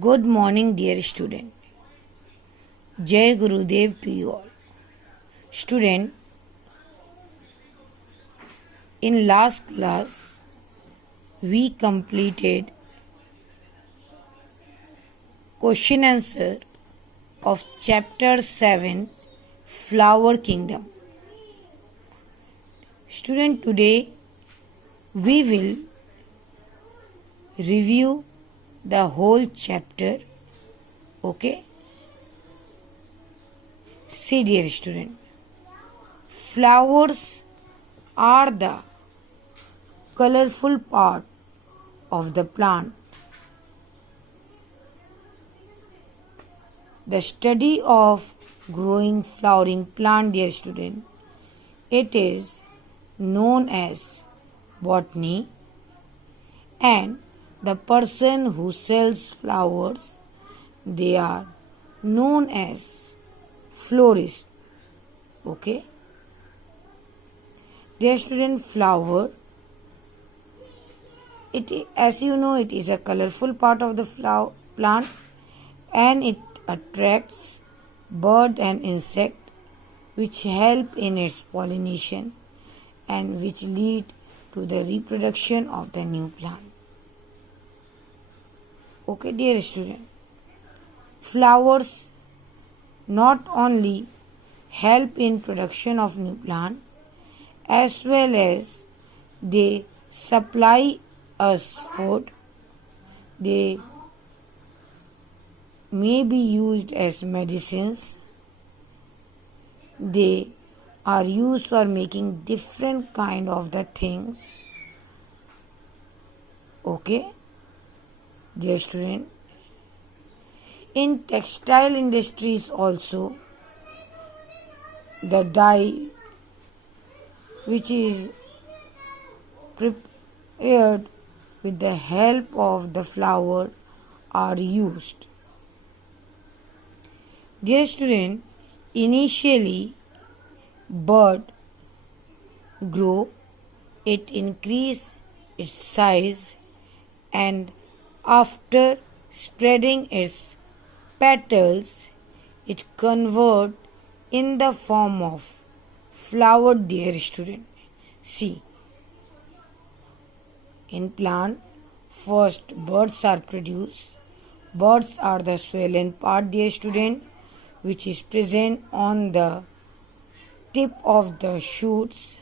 Good morning, dear student. Jai Gurudev to you all. Student, in last class, we completed question answer of chapter 7, Flower Kingdom. Student, today we will review the whole chapter. Okay? See, dear student, flowers are the colorful part of the plant. The study of growing flowering plant, dear student, it is known as botany, and the person who sells flowers, they are known as florist. Okay? Dear student, flower, as you know, it is a colorful part of the plant, and it attracts bird and insect which help in its pollination and which lead to the reproduction of the new plant. Okay, dear student, flowers not only help in production of new plant, as well as they supply us food. They may be used as medicines. They are used for making different kind of the things. Okay, dear student, in textile industries also, the dye which is prepared with the help of the flower are used. Dear student, initially bud grow, it increase its size, and after spreading its petals, it convert in the form of flower, dear student. See, in plant, first buds are produced. Buds are the swollen part, dear student, which is present on the tip of the shoots.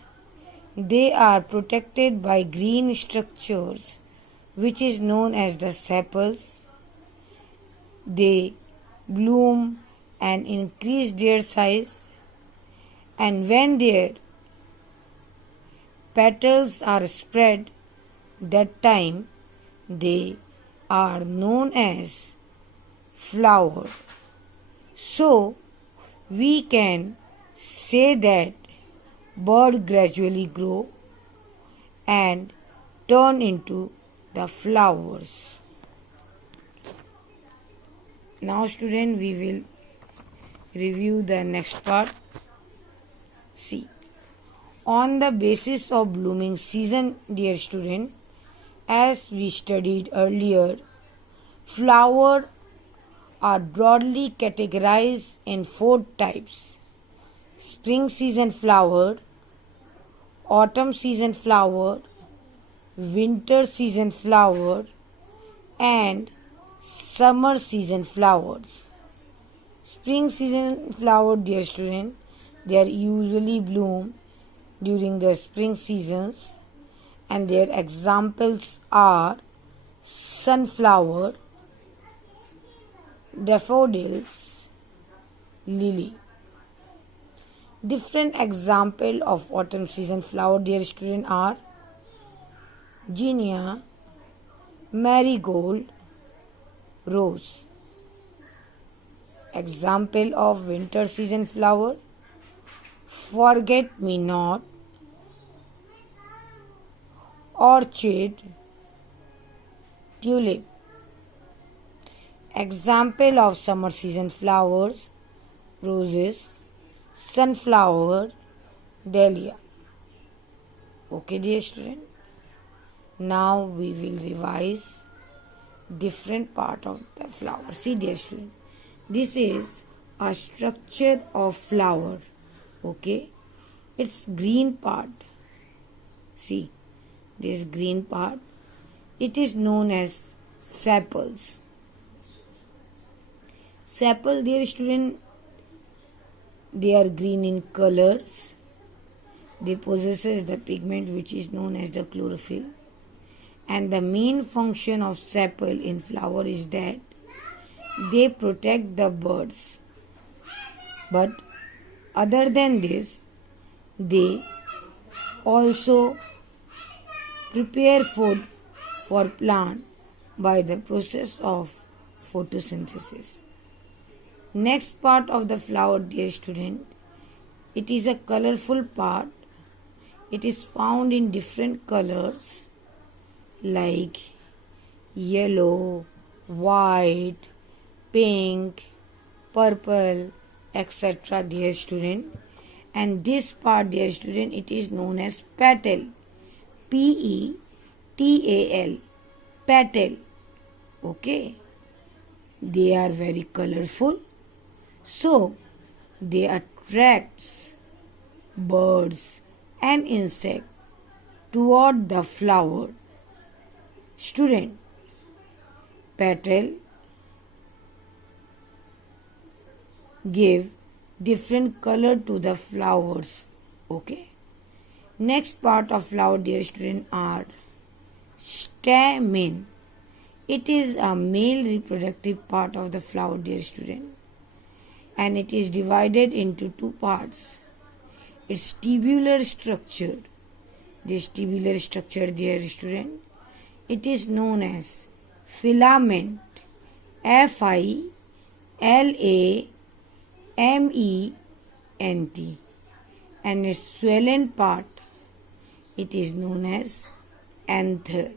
They are protected by green structures which is known as the sepals. They bloom and increase their size, and when their petals are spread, that time they are known as flower. So we can say that bud gradually grow and turn into the flowers. Now student, we will review the next part. See, on the basis of blooming season, dear student, as we studied earlier, flowers are broadly categorized in 4 types: spring season flower, autumn season flower, winter season flower, and summer season flowers. Spring season flower, dear student, they are usually bloom during the spring seasons, and their examples are sunflower, daffodils, lily. Different example of autumn season flower, dear student, are zinnia, marigold, rose. Example of winter season flower: forget me not, orchid, tulip. Example of summer season flowers: roses, sunflower, dahlia. Okay, dear student, now we will revise different part of the flower. See dear student, this is a structure of flower. Okay, it's green part. See this green part, it is known as sepals. Sepal, dear student, they are green in colors. They possesses the pigment which is known as the chlorophyll. And the main function of sepal in flower is that they protect the birds. But other than this, they also prepare food for plant by the process of photosynthesis. Next part of the flower, dear student, it is a colorful part. It is found in different colors like yellow, white, pink, purple, etc. dear student. And this part, dear student, it is known as petal. Petal. Petal. Okay. They are very colorful. So, they attracts birds and insects toward the flower. Student, petal give different color to the flowers. Okay. Next part of flower, dear student, are stamen. It is a male reproductive part of the flower, dear student, and it is divided into two parts. Its tubular structure. This tubular structure, dear student, it is known as filament. Filament. And its swollen part, it is known as anther.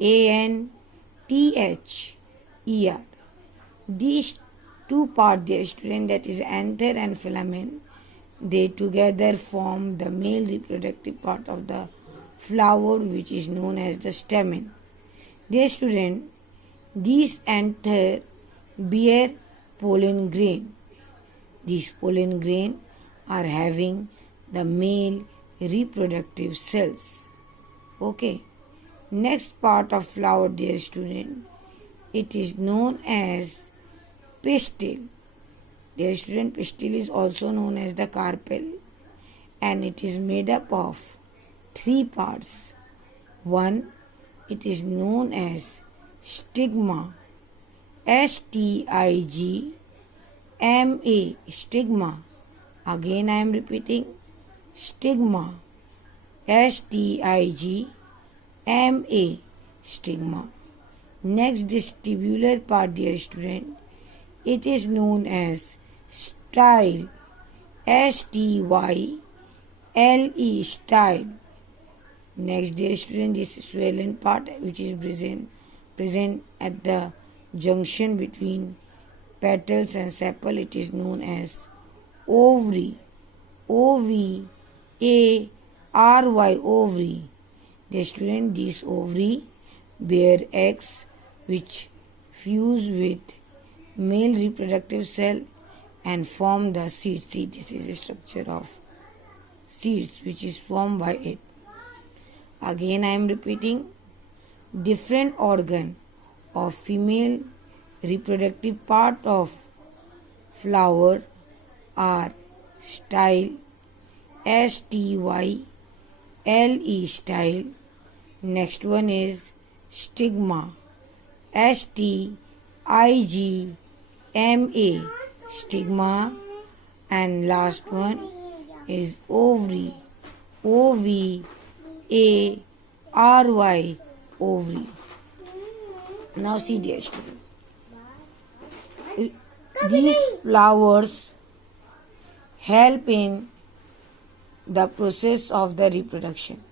Anther. These two parts, dear student, that is anther and filament, they together form the male reproductive part of the flower, which is known as the stamen. Dear student, these anther bear pollen grain. These pollen grain are having the male reproductive cells. Okay. Next part of flower, dear student, it is known as pistil. Dear student, pistil is also known as the carpel, and it is made up of three parts. One, it is known as stigma. Stigma. Stigma. Again I am repeating, stigma. Stigma. Stigma. Next, this tubular part, dear student, it is known as style. Style. Style. Next, dear student, this swollen part which is present at the junction between petals and sepal, it is known as ovary. Ovary. Ovary. Dear student, these ovary bear eggs which fuse with male reproductive cell and form the seed. See, this is the structure of seeds which is formed by it. Again I am repeating, different organ of female reproductive part of flower are style. Style. Style. Next one is stigma. Stigma. Stigma. And last one is ovary. Ovary. Ovary. Now see dear student, these flowers help in the process of the reproduction.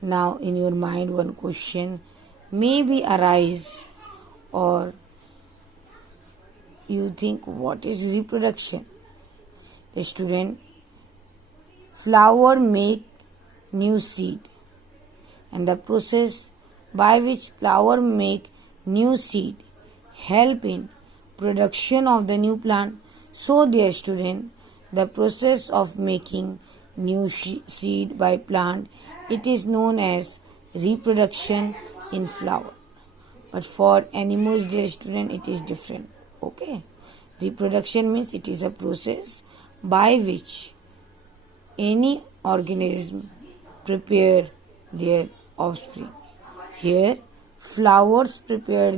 Now in your mind one question may be arise, or you think, what is reproduction? The student, flower make new seed, and the process by which flower make new seed help in production of the new plant. So dear student, the process of making new seed by plant, it is known as reproduction in flower. But for animals, dear student, it is different. Okay. Reproduction means it is a process by which any organism prepare their offspring. Here, plant prepare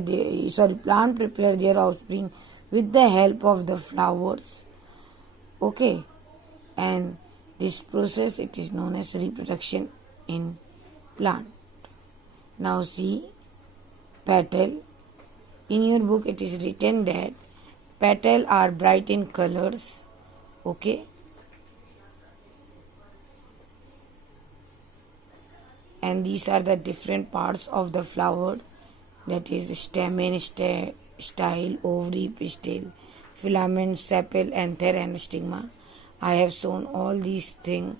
their offspring with the help of the flowers. Okay, and this process it is known as reproduction in plant. Now see petal. In your book it is written that petals are bright in colors. Okay. And these are the different parts of the flower, that is stamen, style, ovary, pistil, filament, sepal, anther and stigma. I have shown all these things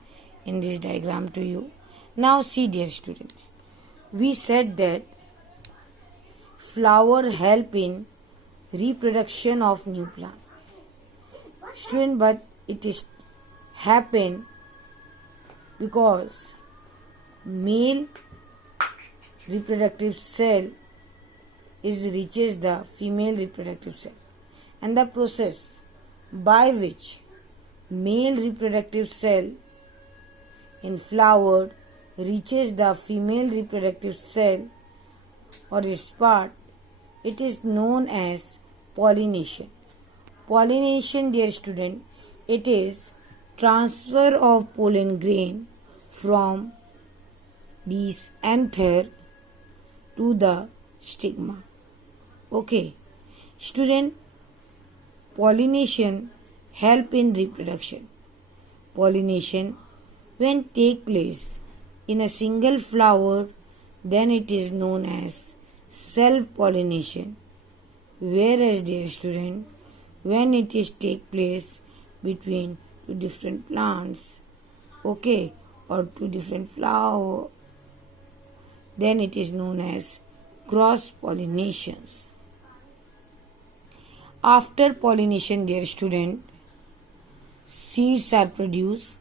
in this diagram to you. Now see dear student, we said that flower help in reproduction of new plant. Student, but it is happen because male reproductive cell reaches the female reproductive cell, and the process by which male reproductive cell in flower reaches the female reproductive cell or its part, it is known as pollination. Pollination, dear student, it is transfer of pollen grain from these anther to the stigma. Okay, student, pollination help in reproduction. Pollination when take place in a single flower, then it is known as self-pollination. Whereas dear student, when it is take place between two different plants, okay, or two different flowers, then it is known as cross-pollinations. After pollination, dear student, seeds are produced.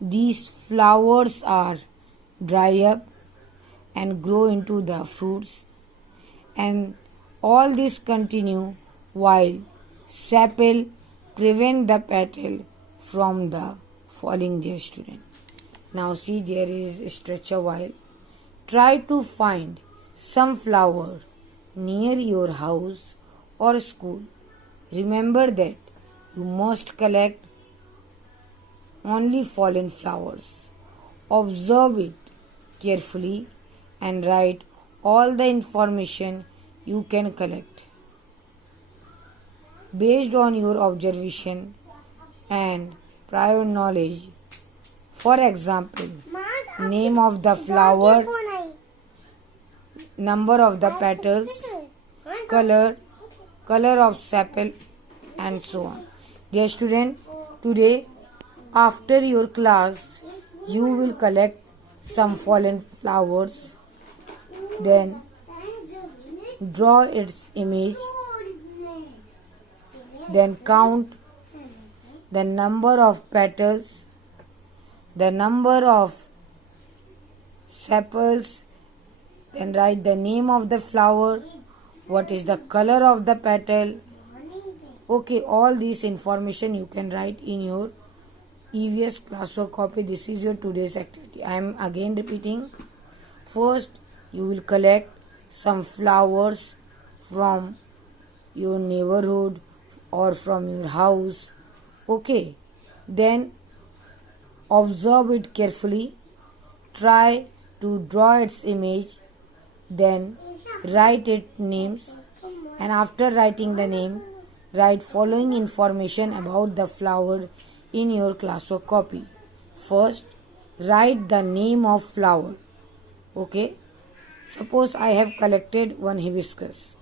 These flowers are dry up and grow into the fruits, and all this continue while sepal prevent the petal from the falling, dear student. Now see, there is a stretcher while. Try to find some flower near your house or school. Remember that you must collect only fallen flowers. Observe it carefully and write all the information you can collect. Based on your observation and prior knowledge, for example, name of the flower, number of the petals, color of sepal, and so on. Dear student, today after your class you will collect some fallen flowers, then draw its image, then count the number of petals, the number of sepals, then write the name of the flower, what is the color of the petal. Okay, all this information you can write in your EVS classwork copy. This is your today's activity. I am again repeating. First, you will collect some flowers from your neighborhood or from your house. Okay, then observe it carefully. Try to draw its image. Then write its names, and after writing the name, write following information about the flower in your classwork copy. First, write the name of flower. Okay, suppose I have collected one hibiscus.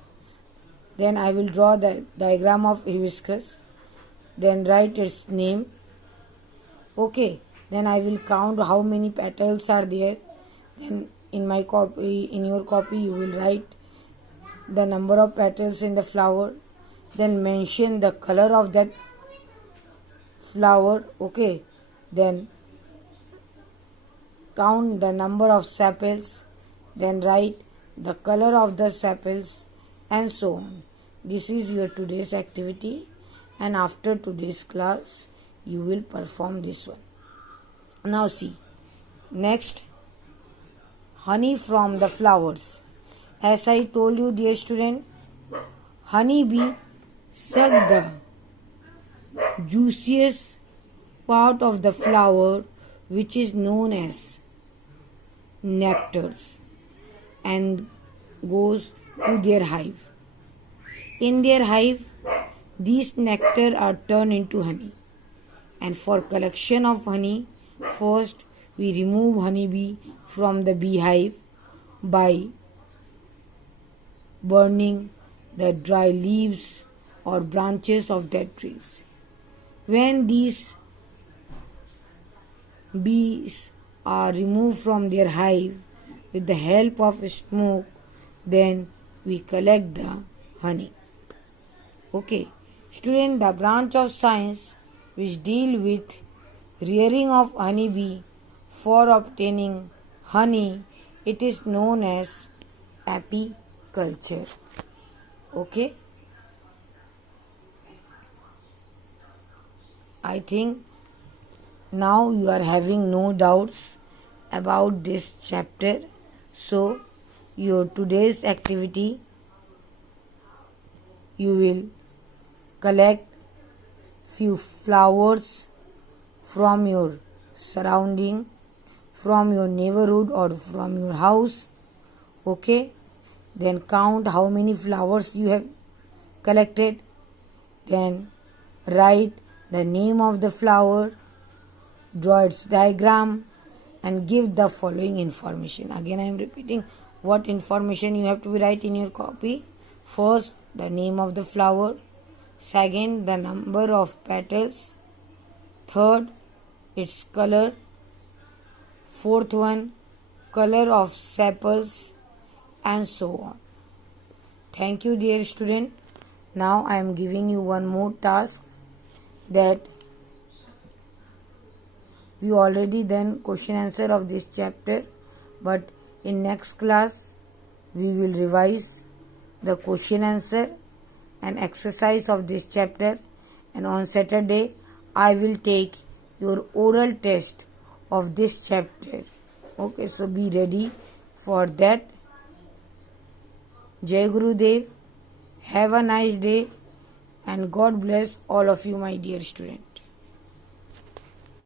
Then I will draw the diagram of hibiscus. Then write its name. Okay, then I will count how many petals are there. Then in my copy, in your copy, you will write the number of petals in the flower, then mention the color of that flower, okay, then count the number of sepals, then write the color of the sepals, and so on. This is your today's activity, and after today's class you will perform this one. Now see, next, honey from the flowers. As I told you, dear student, honeybee suck the juiciest part of the flower, which is known as nectars, and goes to their hive. In their hive, these nectar are turned into honey. And for collection of honey, first we remove honeybee from the beehive by burning the dry leaves or branches of dead trees. When these bees are removed from their hive with the help of smoke, then we collect the honey. Okay, student, the branch of science which deal with rearing of honeybee for obtaining honey, it is known as apiculture. Okay, I think now you are having no doubts about this chapter. So your today's activity, you will collect few flowers from your surrounding, from your neighborhood or from your house. Okay, then count how many flowers you have collected, then write the name of the flower, draw its diagram, and give the following information. Again I am repeating what information you have to write in your copy. First, the name of the flower. Second, the number of petals. Third, its color. Fourth one, color of sepals, and so on. Thank you, dear student. Now I am giving you one more task, that we already done question answer of this chapter, but in next class we will revise the question answer and exercise of this chapter, and on Saturday I will take your oral test of this chapter. Okay, so be ready for that. Jai Gurudev. Have a nice day, and God bless all of you, my dear student.